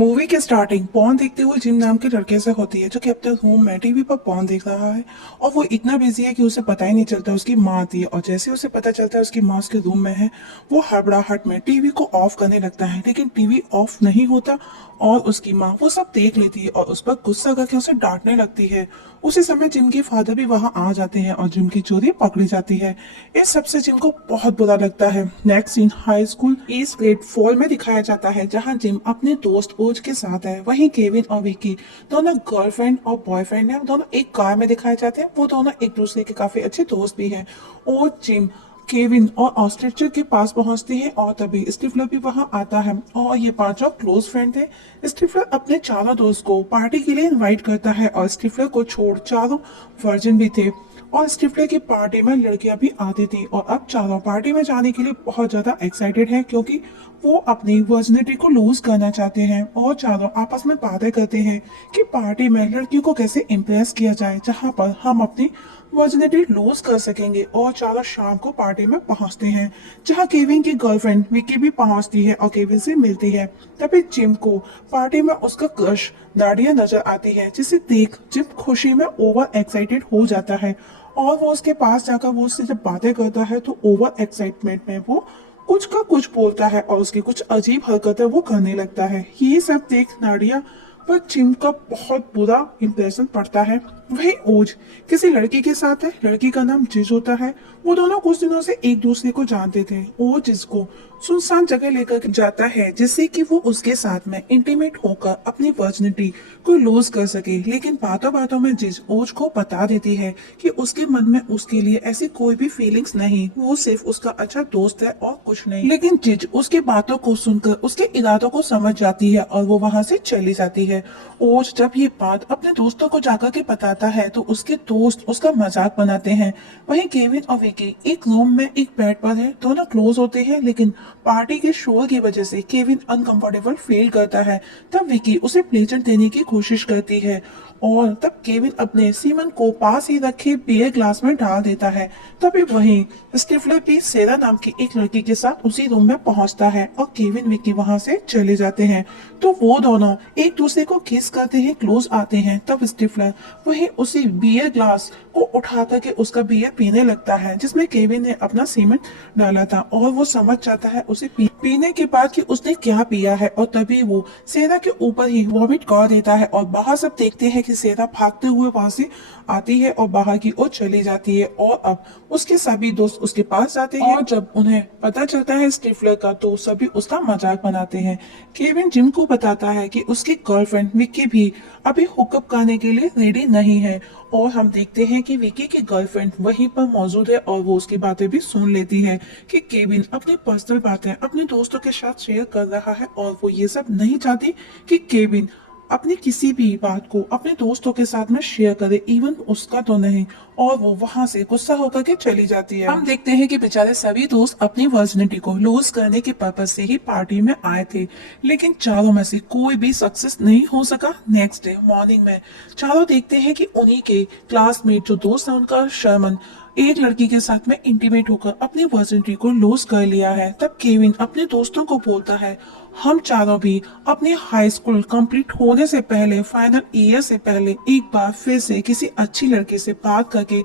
Movie की starting porn देखते हुए जिम नाम के लड़के से होती है जो कि अपने रूम में टीवी पर पॉर्न देख रहा है। और वो इतना बिजी है कि उसे पता ही नहीं चलता उसकी माँ आती है, और जैसे उसे पता चलता है उसकी माँ उसके रूम में है, वो हड़बड़ाहट में टीवी को ऑफ करने लगता है, लेकिन टीवी ऑफ नहीं होता। और उसकी माँ वो सब देख लेती है और उस पर गुस्सा करके उसे डांटने लगती है। उसी समय जिम के फादर भी वहां आ जाते हैं और जिम की चोरी पकड़ी जाती है। इस सबसे जिम को बहुत बुरा लगता है। Next scene high school east grade fall में दिखाया जाता है, जहां जिम अपने दोस्त ओज के साथ है। वहीं केविन और विकी दोनों गर्लफ्रेंड और बॉयफ्रेंड है, दोनों एक कार में दिखाए जाते हैं। वो दोनों एक दूसरे के काफी अच्छे दोस्त भी हैं। और जिम केविन और ऑस्ट्रिचर के पास पहुंचते हैं और तभी स्टिफलर भी वहां आता है और ये पांचों क्लोज फ्रेंड थे। स्टिफलर अपने चारों दोस्त को पार्टी के लिए इनवाइट करता है और स्टिफलर को छोड़ चारों वर्जिन भी थे। और स्टिफलर की पार्टी में लड़कियां भी आती थी और अब चारों पार्टी में जाने के लिए बहुत ज्यादा एक्साइटेड हैं, क्योंकि वो अपनी वर्जिनिटी को लूज करना चाहते हैं। और चारों आपस में बातें करते हैं कि पार्टी में लड़कियों को कैसे इम्प्रेस किया जाए जहां पर हम अपनी वर्जिनिटी लूज कर सकेंगे। और चारों शाम को पार्टी में पहुंचते हैं, जहां केविन की गर्लफ्रेंड विकी भी पहुंचती है और केविन से मिलती है। तभी जिम को पार्टी में उसका क्रश नाडिया नजर आती है, जिसे देख जिम खुशी में ओवर एक्साइटेड हो जाता है। और वो उसके पास जाकर वो उससे जब बातें करता है तो ओवर एक्साइटमेंट में वो कुछ का कुछ बोलता है और उसकी कुछ अजीब हरकतें वो करने लगता है। ये सब देख नाडिया पर जिम का बहुत बुरा इंप्रेशन पड़ता है। वही ओज किसी लड़की के साथ है, लड़की का नाम जिज होता है। वो दोनों कुछ दिनों से एक दूसरे को जानते थे। ओज जिसको सुनसान जगह लेकर जाता है, जिससे कि वो उसके साथ में इंटीमेट होकर अपनी वर्जिनिटी को लूज कर सके। लेकिन बातों बातों में जिज ओज को बता देती है कि उसके मन में उसके लिए ऐसी कोई भी फीलिंग्स नहीं, वो सिर्फ उसका अच्छा दोस्त है और कुछ नहीं। लेकिन जिज उसके बातों को सुनकर उसके इरादों को समझ जाती है और वो वहां से चली जाती है। ओज जब ये बात अपने दोस्तों को जाकर के बताता है तो उसके दोस्त उसका मजाक बनाते हैं। वहीं केविन और विकी एक रूम में एक बेड पर है, दोनों क्लोज होते हैं, लेकिन पार्टी के शोर की वजह से केविन अनकंफर्टेबल फील करता है। तब विकी उसे प्लेजर देने की कोशिश करती है और तब केविन अपने सीमन को पास ही रखे बियर ग्लास में डाल देता है। तभी वहीं स्टिफलर भी सेरा नाम की एक लड़की के साथ उसी रूम में पहुंचता है और केविन विकी वहां से चले जाते हैं। तो वो दोनों एक दूसरे को किस करते हैं, क्लोज आते हैं। तब स्टिफलर वही उसी बियर ग्लास को उठा करके उसका बियर पीने लगता है, जिसमें केविन ने अपना सीमेंट डाला था। और वो समझ जाता है उसे पीने के बाद कि उसने क्या पिया है, और तभी वो सेरा के ऊपर ही वॉमिट कर देता है। और बाहर सब देखते हैं कि सेरा भागते हुए वहां से आती है और बाहर की ओर चली जाती है। और अब उसके सभी दोस्त उसके पास जाते हैं और जब उन्हें पता चलता है स्टिफलर का, तो सभी उसका मजाक बनाते हैं। केविन जिम को बताता है कि उसकी गर्लफ्रेंड विक्की भी अभी हुकअप करने के लिए रेडी नहीं है। और हम देखते हैं कि विकी की गर्लफ्रेंड वहीं पर मौजूद है और वो उसकी बातें भी सुन लेती है कि केविन अपनी पर्सनल बातें अपने दोस्तों के साथ शेयर कर रहा है, और वो ये सब नहीं चाहती कि केविन अपनी किसी भी बात को अपने दोस्तों के साथ में शेयर करे, इवन उसका तो नहीं। और वो वहां से गुस्सा होकर के चली जाती है। हम देखते हैं कि बेचारे सभी दोस्त अपनी वर्जिनिटी को लूज करने के पर्पज से ही पार्टी में आए थे, लेकिन चारों में से कोई भी सक्सेस नहीं हो सका। नेक्स्ट डे मॉर्निंग में चारों देखते हैं कि उन्हीं के क्लासमेट जो दोस्त है उनका शर्मन एक लड़की के साथ में इंटीमेट होकर अपनी वर्जिनिटी को लूज कर लिया है। तब केविन अपने दोस्तों को बोलता है, हम चारों भी अपने हाई स्कूल कंप्लीट होने से पहले, फाइनल ईयर से पहले एक बार फिर से किसी अच्छी लड़की से बात करके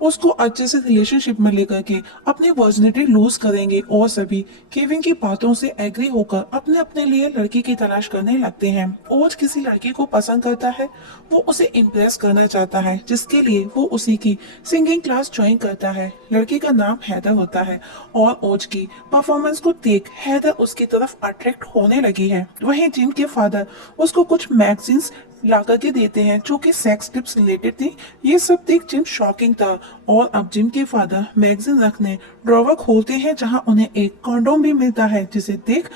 उसको अच्छे से रिलेशनशिप में लेकर के अपनी वर्जिनिटी लूज करेंगे। और सभी केविन की बातों से एग्री होकर अपने अपने लिए लड़की की तलाश करने लगते हैं। ओज किसी लड़की को पसंद करता है, वो उसे इम्प्रेस करना चाहता है, जिसके लिए वो उसी की सिंगिंग क्लास ज्वाइन करता है। लड़की का नाम हैदर होता है और ओज की परफॉर्मेंस को देख हैदर उसकी तरफ अट्रैक्ट होने लगी है। वहीं जिम के फादर उसको कुछ मैगजीन्स ला करके देते हैं जो कि सेक्स टिप्स रिलेटेड थी। ये सब देख जिम शॉकिंग था। और अब जिम के फादर मैगजीन रखने ड्रॉवर खोलते हैं, जहां उन्हें एक कॉन्डोम भी मिलता है, जिसे देख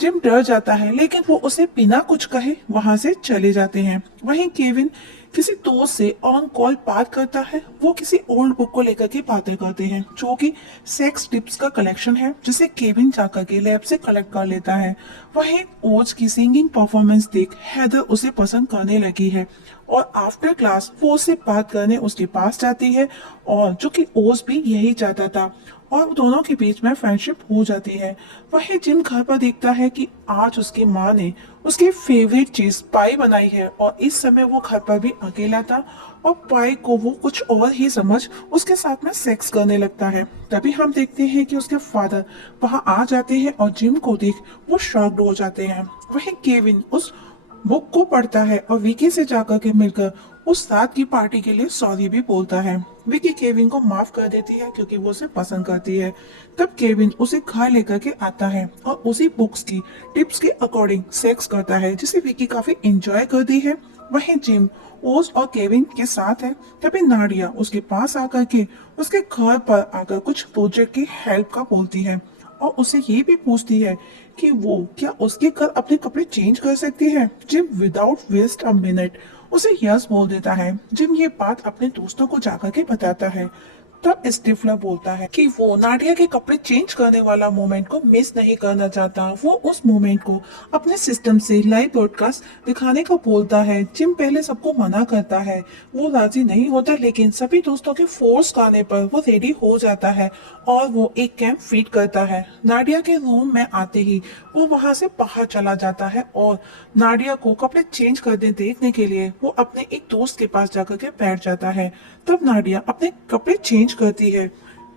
जिम डर जाता है, लेकिन वो उसे बिना कुछ कहे वहां से चले जाते हैं। वहीं केविन किसी दोस्त से ऑन कॉल बात करता है। वो किसी ओल्ड बुक को लेकर के बातें करते हैं जो कि सेक्स टिप्स का कलेक्शन है, जिसे केविन जाकर के लैब से कलेक्ट कर लेता है। वहीं ओज की सिंगिंग परफॉर्मेंस देख हैदर उसे पसंद करने लगी है और आफ्टर क्लास वो उससे बात करने उसके पास जाती है, और जो कि ओज भी यही चाहता था। और दोनों के बीच में फ्रेंडशिप हो जाती है। वही जिम घर पर देखता है कि आज उसकी माँ ने उसकी फेवरेट चीज पाई बनाई है और इस समय वो घर पर भी अकेला था और पाई को वो कुछ और ही समझ उसके साथ में सेक्स करने लगता है। तभी हम देखते हैं कि उसके फादर वहां आ जाते हैं और जिम को देख वो शॉक्ड हो जाते हैं। वही केविन उस बुक को पढ़ता है और विकी से जाकर के मिलकर उस रात की पार्टी के लिए सॉरी भी बोलता है। विकी केविन को माफ कर देती है क्योंकि वो उसे पसंद करती है। तब केविन उसे घर लेकर के आता है और उसी बुक्स की टिप्स के अकॉर्डिंग सेक्स करता है जिसे विकी काफी एंजॉय करती है। वहीं जिम ओज और केविन के साथ है। तभी नाडिया उसके पास आकर के उसके घर पर आकर कुछ प्रोजेक्ट की हेल्प का बोलती है और उसे ये भी पूछती है कि वो क्या उसके घर अपने कपड़े चेंज कर सकती है। Jim without waste a minute उसे यस बोल देता है। जिम ये बात अपने दोस्तों को जाकर के बताता है। तब स्टिफलर बोलता है कि वो नाडिया के कपड़े चेंज करने वाला मोमेंट को मिस नहीं करना चाहता। वो उस मोमेंट को अपने सिस्टम से लाइव ब्रॉडकास्ट दिखाने को बोलता है। जिम पहले सबको मना करता है, वो राजी नहीं होता, लेकिन सभी दोस्तों के फोर्स करने पर वो रेडी हो जाता है और वो एक कैंप फिट करता है। नाडिया के रूम में आते ही वो वहां से बाहर चला जाता है और नाडिया को कपड़े चेंज करते देखने के लिए वो अपने एक दोस्त के पास जाकर के बैठ जाता है। तब नाडिया अपने कपड़े चेंज करती है।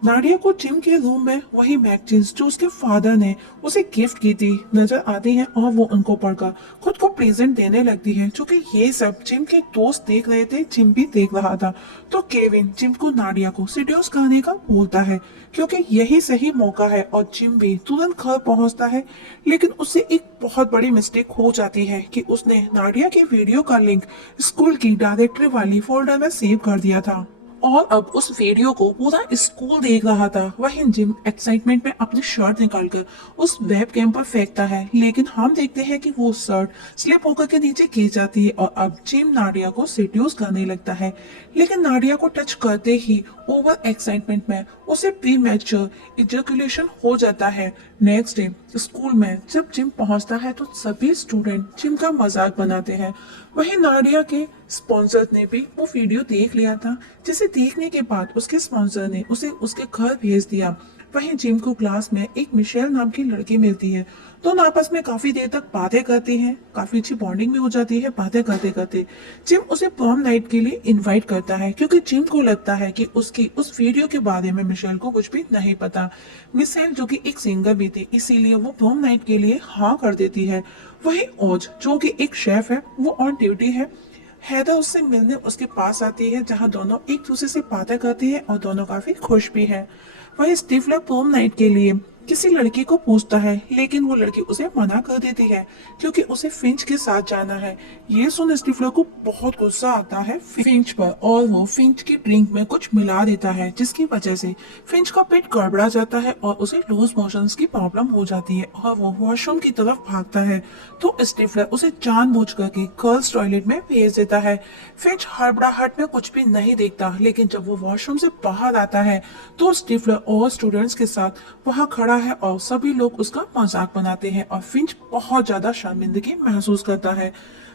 नाडिया को जिम के रूम में वही मैगजीन्स जो उसके फादर ने उसे गिफ्ट की थी नजर आती हैं और वो उनको पढ़कर खुद को प्रेजेंट देने लगती है। जो कि ये सब जिम के दोस्त देख रहे थे, जिम भी देख रहा था। तो केविन जिम को नाडिया को सीड्यूस करने का बोलता है क्योंकि यही सही मौका है और जिम भी तुरंत घर पहुंचता है। लेकिन उससे एक बहुत बड़ी मिस्टेक हो जाती है कि उसने नाडिया की वीडियो का लिंक स्कूल की डायरेक्टरी वाली फोल्डर में सेव कर दिया था और अब उस वीडियो को पूरा स्कूल देख रहा था। वहीं जिम एक्साइटमेंट में अपनी शर्ट निकालकर उस वेब कैम पर फेंकता है, लेकिन हम देखते हैं कि वो शर्ट स्लिप होकर के नीचे गिर जाती है और अब जिम नाडिया को सेड्यूस करने लगता है। लेकिन नाडिया को टच करते ही ओवर एक्साइटमेंट में उसे प्री मैच्योर इजैकुलेशन हो जाता है। नेक्स्ट डे स्कूल में जब जिम पहुंचता है तो सभी स्टूडेंट जिम का मजाक बनाते हैं। वहीं नाडिया के स्पॉन्सर ने भी वो वीडियो देख लिया था, जिसे देखने के बाद उसके स्पॉन्सर ने उसे उसके घर भेज दिया। वहीं जिम को क्लास में एक मिशेल नाम की लड़की मिलती है। दोनों आपस में काफी देर तक बातें करती हैं, काफी अच्छी बॉन्डिंग भी हो जाती है बातें करते करते। जिम उसे प्रॉम नाइट के लिए इनवाइट करता है क्योंकि जिम को लगता है कि उसकी उस वीडियो के बारे में मिशेल को कुछ भी नहीं पता। मिशेल जो कि एक सिंगर भी थी, इसीलिए वो प्रॉम नाइट के लिए हाँ कर देती है। वही ओज जो कि एक शेफ है, वो ऑन ड्यूटी है। हैदर उससे मिलने उसके पास आती है जहां दोनों एक दूसरे से बातें करती है और दोनों काफी खुश भी है। वही स्टिफलर प्रॉम नाइट के लिए किसी लड़की को पूछता है, लेकिन वो लड़की उसे मना कर देती है क्योंकि उसे फिंच के साथ जाना है। ये सुन स्टिफलर को बहुत गुस्सा आता है फिंच पर और वो फिंच की ड्रिंक में कुछ मिला देता है, जिसकी वजह से फिंच का पेट गड़बड़ा जाता है और उसे लूज मोशंस की प्रॉब्लम हो जाती है और वो वॉशरूम की तरफ भागता है। तो स्टिफलर उसे जानबूझ करके गर्ल्स टॉयलेट में भेज देता है। फिंच हड़बड़ाहट में कुछ भी नहीं देखता, लेकिन जब वो वॉशरूम से बाहर आता है तो स्टिफलर और स्टूडेंट्स के साथ वहां खड़ा है और सभी लोग उसका मजाक बनाते हैं और फिंच बहुत ज्यादा शर्मिंदगी महसूस करता है।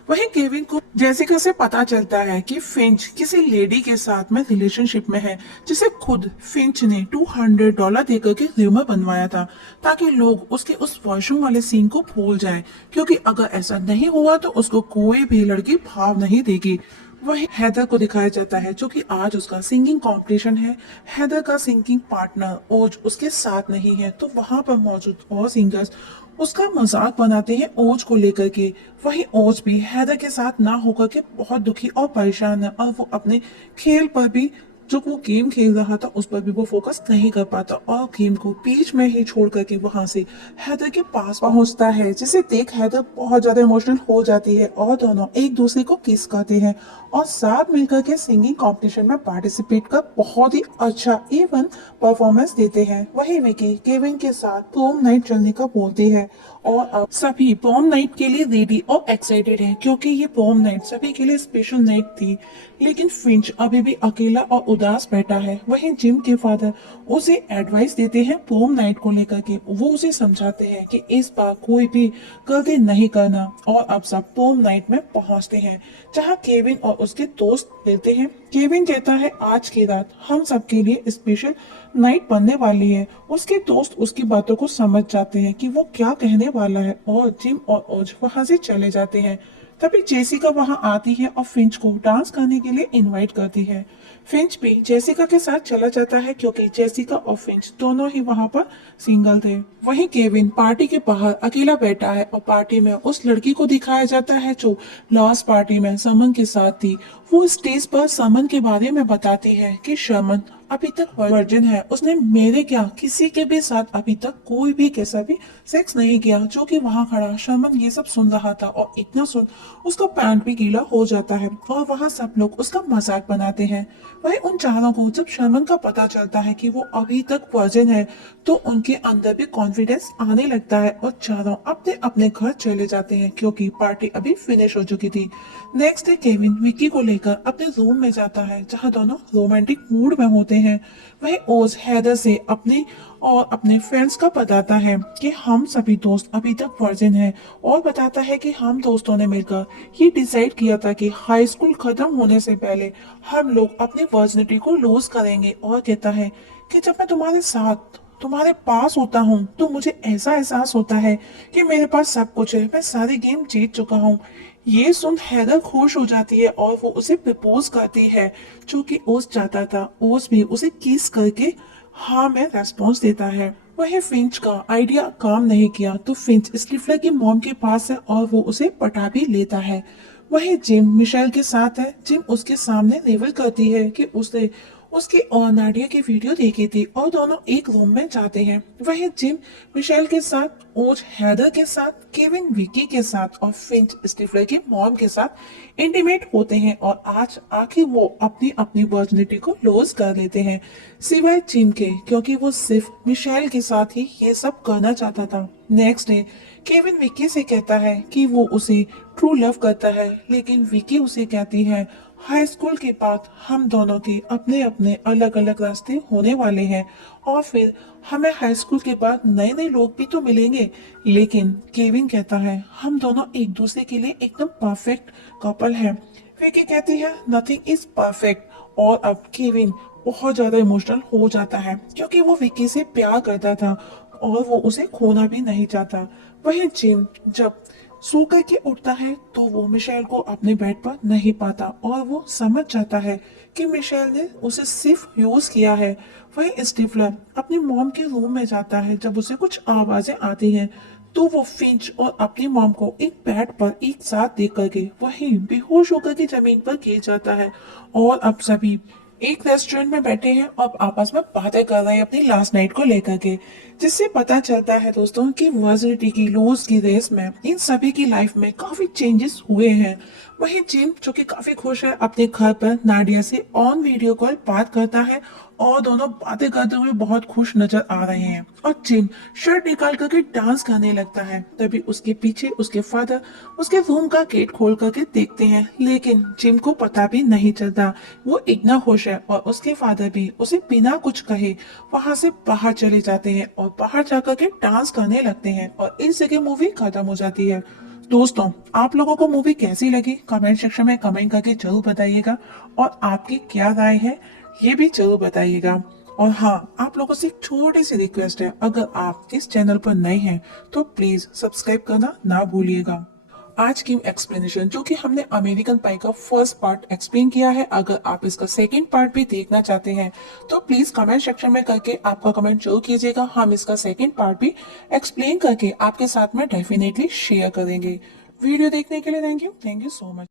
वहीं केविन को जेसिका से पता चलता है कि फिंच किसी लेडी के साथ में रिलेशनशिप में है, जिसे खुद फिंच ने $200 देकर के र्यूमर बनवाया था ताकि लोग उसके उस वॉशरूम वाले सीन को भूल जाएं, क्योंकि अगर ऐसा नहीं हुआ तो उसको कोई भी लड़की भाव नहीं देगी। वही हैदर को दिखाया जाता है जो कि आज उसका सिंगिंग कंपटीशन है। हैदर का सिंगिंग पार्टनर ओज उसके साथ नहीं है, तो वहां पर मौजूद और सिंगर्स उसका मजाक बनाते हैं ओज को लेकर के। वही ओज भी हैदर के साथ ना होकर के बहुत दुखी और परेशान है और वो अपने खेल पर भी जो वो गेम खेल रहा था उस पर भी वो फोकस नहीं कर पाता और गेम को बीच में ही छोड़ करके वहां से हैदर के पास पहुंचता है, जिसे देख हैदर बहुत ज्यादा इमोशनल हो जाती है और दोनों एक दूसरे को किस करते हैं और साथ मिलकर के सिंगिंग कंपटीशन में पार्टिसिपेट कर बहुत ही अच्छा इवन परफॉर्मेंस देते हैं। वही विकी केविन के साथ प्रॉम नाइट चलने का बोलती है और अब सभी प्रॉम नाइट के लिए रेडी और एक्साइटेड हैं क्योंकि ये प्रॉम नाइट सभी के लिए स्पेशल नाइट थी। लेकिन फिंच अभी भी अकेला और उदास बैठा है। वहीं जिम के फादर उसे एडवाइस देते हैं पोम नाइट को लेकर के। वो उसे समझाते हैं कि इस बार कोई भी गलती नहीं करना और अब सब पोम नाइट में पहुंचते हैं जहां केविन और उसके दोस्त मिलते हैं। केविन कहता है आज की रात हम सबके लिए स्पेशल नाइट बनने वाली है। उसके दोस्त उसकी बातों को समझ जाते हैं कि वो क्या कहने वाला है और जिम और ओज वहां से चले जाते हैं। तभी जेसिका वहां आती है और फिंच को डांस करने के लिए इनवाइट करती है। फिंच भी जेसिका के साथ चला जाता है क्योंकि जेसिका और फिंच दोनों ही वहां पर सिंगल थे। वहीं केविन पार्टी के बाहर अकेला बैठा है और पार्टी में उस लड़की को दिखाया जाता है जो लास्ट पार्टी में समन के साथ थी। वो स्टेज पर समन के बारे में बताती है कि शर्मन अभी तक वर्जिन है। उसने मेरे क्या किसी के भी साथ अभी तक कोई भी कैसा भी सेक्स नहीं किया। जो कि वहां खड़ा शर्मन ये सब सुन रहा था और इतना सुन उसका पैंट भी गीला हो जाता है और वहां सब लोग उसका मजाक बनाते हैं। वही उन चारों को जब शर्मन का पता चलता है कि वो अभी तक वर्जिन है तो उनके अंदर भी कॉन्फिडेंस आने लगता है और चारों अपने अपने घर चले जाते हैं क्योंकि पार्टी अभी फिनिश हो चुकी थी। नेक्स्ट डे केविन विक्की को लेकर अपने रूम में जाता है जहां दोनों रोमांटिक मूड में होते हैं। वही ओज हैदर से अपने और अपने फ्रेंड्स का बताता है कि हम सभी दोस्त अभी तक वर्जिन हैं और बताता है कि हम दोस्तों ने मिलकर ये डिसाइड किया था कि हाई स्कूल खत्म होने से पहले हम लोग अपनी वर्जिनिटी को लूज करेंगे। और कहता है कि जब मैं तुम्हारे साथ तुम्हारे पास होता हूँ तो मुझे ऐसा एहसास होता है कि मेरे पास सब कुछ है, मैं सारी गेम जीत चुका हूँ। ये सुन हैदर खुश हो जाती है और वो उसे प्रपोज करती है जो कि ओस चाहता था। ओस भी उसे किस करके हाँ में रेस्पॉन्स देता है। वही फिंच का आइडिया काम नहीं किया तो फिंच स्टिफलर की मॉम के पास है और वो उसे पटा भी लेता है। वही जिम मिशेल के साथ है। जिम उसके सामने रिवील करती है कि उसने उसकी और नाडिया की वीडियो देखी थी और दोनों एक रूम में जाते हैं। वही जिम मिशेल के साथ, ओज हैदर के साथ, केविन विकी के साथ और फिंच स्टिफलर की मॉम के साथ इंटीमेट होते हैं और आज आखिर वो अपनी अपनी वर्जिनिटी को लॉस कर लेते हैं सिवाय जिम के क्योंकि वो सिर्फ मिशेल के साथ ही ये सब करना चाहता था। नेक्स्ट डे केविन विकी से कहता है कि वो उसे ट्रू लव करता है लेकिन विकी उसे कहती है हाई स्कूल के बाद हम दोनों के अपने अपने अलग अलग रास्ते होने वाले हैं और फिर हमें हाई स्कूल के बाद नए नए लोग भी तो मिलेंगे। लेकिन केविन कहता है हम दोनों एक दूसरे के लिए एकदम परफेक्ट कपल हैं। विकी कहती है नथिंग इज परफेक्ट और अब केविन बहुत ज्यादा इमोशनल हो जाता है क्योंकि वो विकी से प्यार करता था और वो उसे खोना भी नहीं चाहता। वही जिम जब सो करके उठता है तो वो मिशेल को अपने बेड पर नहीं पाता और वो समझ जाता है कि मिशेल ने उसे सिर्फ यूज किया है। वही स्टिफलर अपनी मॉम के रूम में जाता है। जब उसे कुछ आवाजें आती हैं तो वो फिंच और अपनी मॉम को एक बेड पर एक साथ देख करके वहीं बेहोश होकर के जमीन पर गिर जाता है। और अब सभी एक रेस्टोरेंट में बैठे हैं और आपस में बातें कर रहे हैं अपनी लास्ट नाइट को लेकर के, जिससे पता चलता है दोस्तों कि वर्जिनिटी की लूज की रेस में इन सभी की लाइफ में काफी चेंजेस हुए हैं। वही जिम जो कि काफी खुश है अपने घर पर नाडिया से ऑन वीडियो कॉल बात करता है और दोनों बातें करते हुए बहुत खुश नजर आ रहे हैं और जिम शर्ट निकाल करके डांस करने लगता है। तभी उसके पीछे उसके फादर उसके रूम का गेट खोल करके देखते हैं लेकिन जिम को पता भी नहीं चलता। वो इतना खुश है और उसके फादर भी उसे बिना कुछ कहे वहां से बाहर चले जाते हैं और बाहर जाकर के डांस करने लगते हैं और इस जगह मूवी खत्म हो जाती है। दोस्तों आप लोगों को मूवी कैसी लगी कमेंट सेक्शन में कमेंट करके जरूर बताइएगा और आपकी क्या राय है ये भी जरूर बताइएगा। और हाँ आप लोगों से एक छोटी सी रिक्वेस्ट है, अगर आप इस चैनल पर नए हैं तो प्लीज सब्सक्राइब करना ना भूलिएगा। आज की एक्सप्लेनेशन जो कि हमने अमेरिकन पाई का फर्स्ट पार्ट एक्सप्लेन किया है, अगर आप इसका सेकंड पार्ट भी देखना चाहते हैं तो प्लीज कमेंट सेक्शन में करके आपका कमेंट जरूर कीजिएगा। हम इसका सेकंड पार्ट भी एक्सप्लेन करके आपके साथ में डेफिनेटली शेयर करेंगे। वीडियो देखने के लिए थैंक यू सो मच।